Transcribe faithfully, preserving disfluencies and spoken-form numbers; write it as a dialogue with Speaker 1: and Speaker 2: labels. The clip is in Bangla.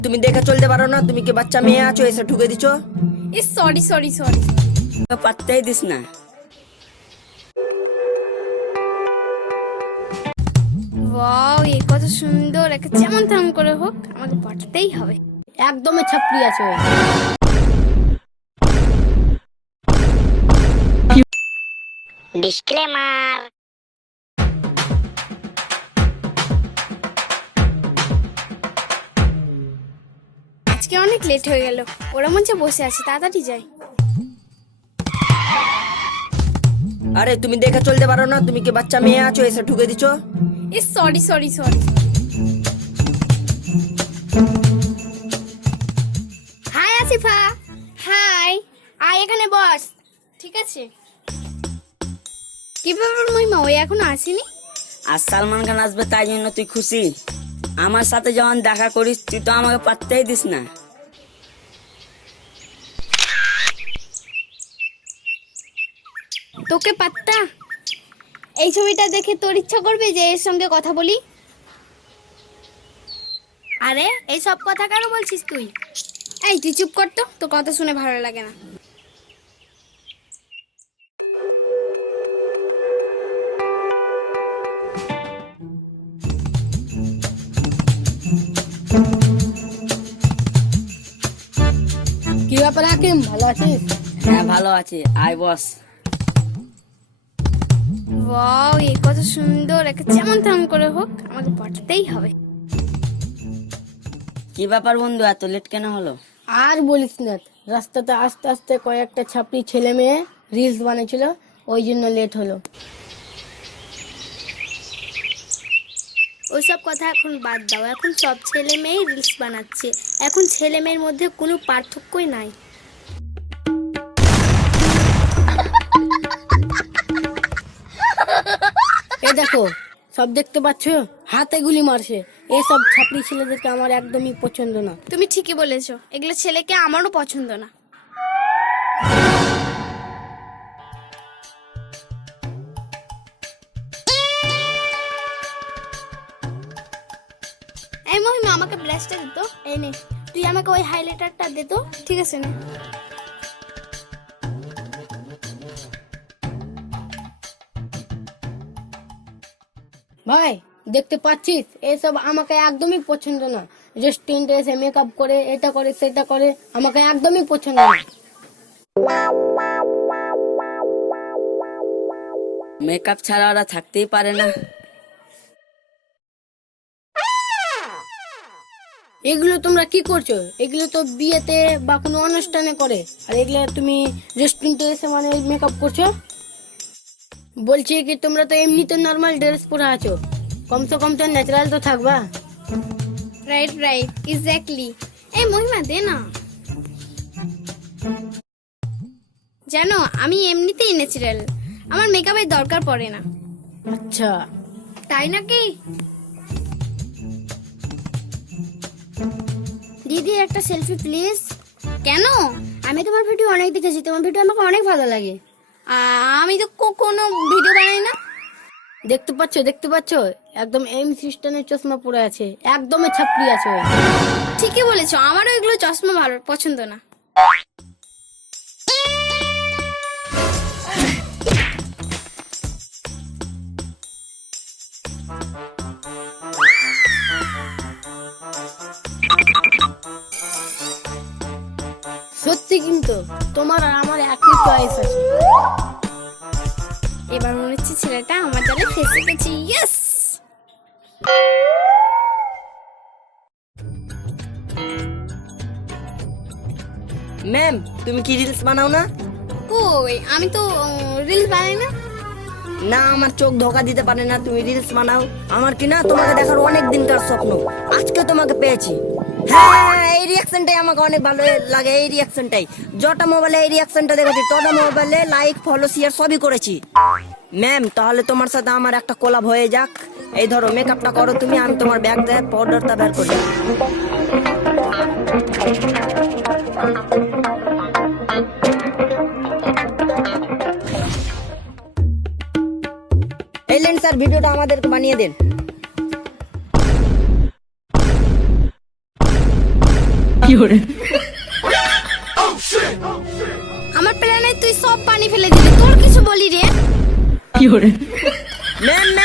Speaker 1: তুমি দেখে চলতে পারো না? তুমি কি বাচ্চা মেয়ে আছো, এসে ঢুকে দিছো?
Speaker 2: এ সরি সরি সরি
Speaker 1: পাত্তাই দিস না।
Speaker 2: ওয়াও, এ কত সুন্দর! একে যেমন তেমন করে হোক আমাকে পাঠাতেই হবে।
Speaker 3: একদমই ছাপড়ি আছে ওই।
Speaker 4: ডিসক্লেমার।
Speaker 2: আজকে অনেক লেট হয়ে গেল, ওরা মঞ্চে বসে আছে, তাড়াতাড়ি যাই।
Speaker 1: আরে তুমি দেখে চলতে পারো না? তুমি কি বাচ্চা মেয়ে আছো, এসে ঢুকে দিছো?
Speaker 2: এ sorry sorry sorry hi Asifa. Hi, আয় এখানে বস। ঠিক আছে। কি ব্যাপার মহিমা, ওই এখনো আসেনি?
Speaker 1: আর সালমান খান আসবে তাই জন্য তুই খুশি? আমার সাথে যখন দেখা করিস তুই তো আমাকে পাত্তাই দিস না।
Speaker 2: তোকে পাত্তা? এই ছবিটা দেখে তোর ইচ্ছা করবে যে এর সঙ্গে কথা বলি? আরে এই সব কথা কেন বলছিস তুই? এই তুই চুপ কর তো, তোর কথা শুনে ভালো লাগে না।
Speaker 3: কি ব্যাপার হাকিম, ভালো আছিস?
Speaker 1: হ্যাঁ ভালো আছি, আয় বস।
Speaker 2: ওয়াও, এই কত সুন্দর! একে যেমন তেমন করে হোক আমাকে পাঠাতেই হবে।
Speaker 1: কি ব্যাপার বন্ধু, এত লেট কেন হলো?
Speaker 3: আর বলিস না, রাস্তাতে আস্তে আস্তে কয়েকটা ছাপড়ি ছেলে মেয়ে রিলস বানিয়েছিল, ওই জন্য লেট হলো।
Speaker 2: ওইসব কথা এখন বাদ দাও, এখন সব ছেলে মেয়ে রিলস বানাচ্ছে। এখন ছেলে মেয়ের মধ্যে কোনো পার্থক্যই নাই।
Speaker 3: এ দেখো, সব দেখতে পাচ্ছ, হাতে গুলি মারছে। এসব ছাপড়ি ছেলেদেরকে আমার একদমই পছন্দ না।
Speaker 2: তুমি ঠিকই বলেছো, এগুলো ছেলেকে আমারও পছন্দ না। এই মহিমা, আমাকে ব্লাশটা দে তো। এই নে, তুই আমাকে ওই হাইলাইটারটা দে তো। ঠিক আছে না?
Speaker 3: ভাই দেখতে পাচ্ছিস, এসব আমাকে একদমই পছন্দ না। রেস্টুরেন্টে এসে মেকআপ করে, এটা করে সেটা করে, আমাকে একদমই পছন্দ না।
Speaker 1: মেকআপ ছাড়া ওরা থাকতেই পারে না।
Speaker 3: এগুলো তোমরা কি করছো? এগুলো তো বিয়েতে বা কোনো অনুষ্ঠানে করে, আর এগুলো তুমি রেস্টুরেন্টে এসে মানে মেকআপ করছো? বলছি কি, তোমরা তো এমনিতে নর্মাল ড্রেস পরে আছো, কমসে কম তো ন্যাচারাল তো থাকবা।
Speaker 2: Right right, exactly. এই মহিমা দে না। জানো, আমি এমনিতেই ন্যাচারাল, আমার মেকআপের দরকার পড়ে না।
Speaker 3: আচ্ছা,
Speaker 2: তাই নাকি? দিদি একটা সেলফি প্লিজ। কেন? আমি তোমার ভিডিও অনেক দেখেছি, তোমার ভিডিও আমাকে অনেক ভালো লাগে। আমি তো কোনো ভিডিও বানাই না।
Speaker 3: দেখতে পাচ্ছ দেখতে পাচ্ছ, একদম এম সিস্টেমের চশমা পরে আছে, একদমই ছাপড়ি আছে ওই।
Speaker 2: ঠিকই বলেছো, আমারও এগুলো চশমা ভালো পছন্দ না।
Speaker 3: সত্যি কিন্তু তোমার আর আমার একই চয়েস আছে।
Speaker 2: এবার মনে হচ্ছে ছেলেটা আমার জালে ফেসে গেছে। ইয়েস!
Speaker 1: ম্যাম, তুমি কি রিলস বানাও না?
Speaker 2: কই, আমি তো রিলস বানাই না।
Speaker 1: না, আমার চোখ ধোকা দিতে পারে না, তুমি রিলস বানাও। আমার কি না তোমাকে দেখার অনেক দিনকার স্বপ্ন, আজকে তোমাকে পেয়েছি। হ্যাঁ, এই রিয়াকশনটাই আমাকে অনেক ভালো লাগে। এই রিয়াকশনটাই, যটা মোবাইলে এই রিয়াকশনটা দেখেছি, তটা মোবাইলে লাইক ফলো শেয়ার সবই করেছি। ম্যাম, তাহলে তোমার সাথে আমার একটা কোলাব হয়ে যাক। এই ধরো, মেকআপটা করো তুমি, আমি তোমার ব্যাগ দেয় পাউডারটা বের করি। এই লেন স্যার, ভিডিওটা আমাদেরকে বানিয়ে দেন।
Speaker 2: আমার প্ল্যানে তুই সব পানি ফেলে দিবি, তোর কিছু বলি রে।
Speaker 1: নেন